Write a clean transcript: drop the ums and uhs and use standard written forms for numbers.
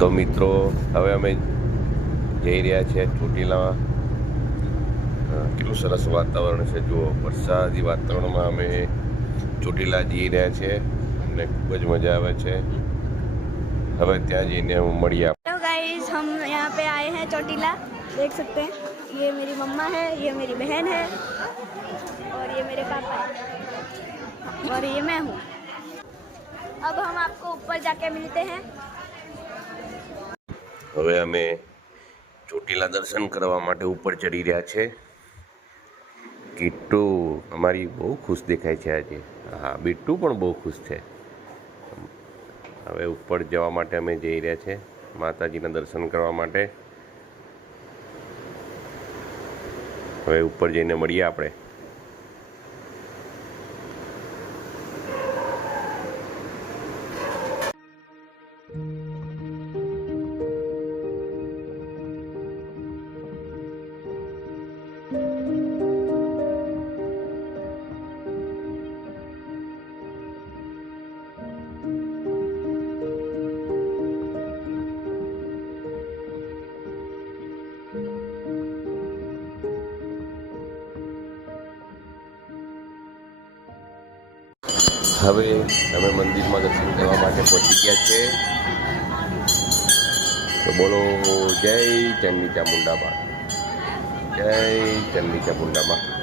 તો મિત્રો હવે અમે જઈ રહ્યા છીએ ચોટીલા. કેટલું સરસ વાતાવરણ છે, જુઓ. વરસાદી વાતાવરણમાં અમે ચોટીલા જઈ રહ્યા છીએ. અમને ખૂબ જ મજા આવે છે. હવે ત્યાં જઈને મળીએ. हेलो गाइस, हम यहाँ पे आए हैं चोटीला. देख सकते हैं, ये मेरी मम्मा है, ये मेरी बहन है और ये मेरे पापा है और ये मैं हूँ. अब हम आपको ऊपर जाके मिलते हैं. હવે અમે ચોટીલા દર્શન કરવા માટે ઉપર ચડી રહ્યા છે. કિટ્ટુ અમારી બહુ ખુશ દેખાય છે આજે. હા, બિટ્ટુ પણ બહુ ખુશ છે. હવે ઉપર જવા માટે અમે જઈ રહ્યા છે, માતાજીના દર્શન કરવા માટે. હવે ઉપર જઈને મળીએ આપણે. હવે અમે મંદિરમાં દર્શન કરવા માટે પહોંચી ગયા છે. તો બોલો જય ચંડી ચામુંડામાં, જય ચંડી ચામુંડામાં.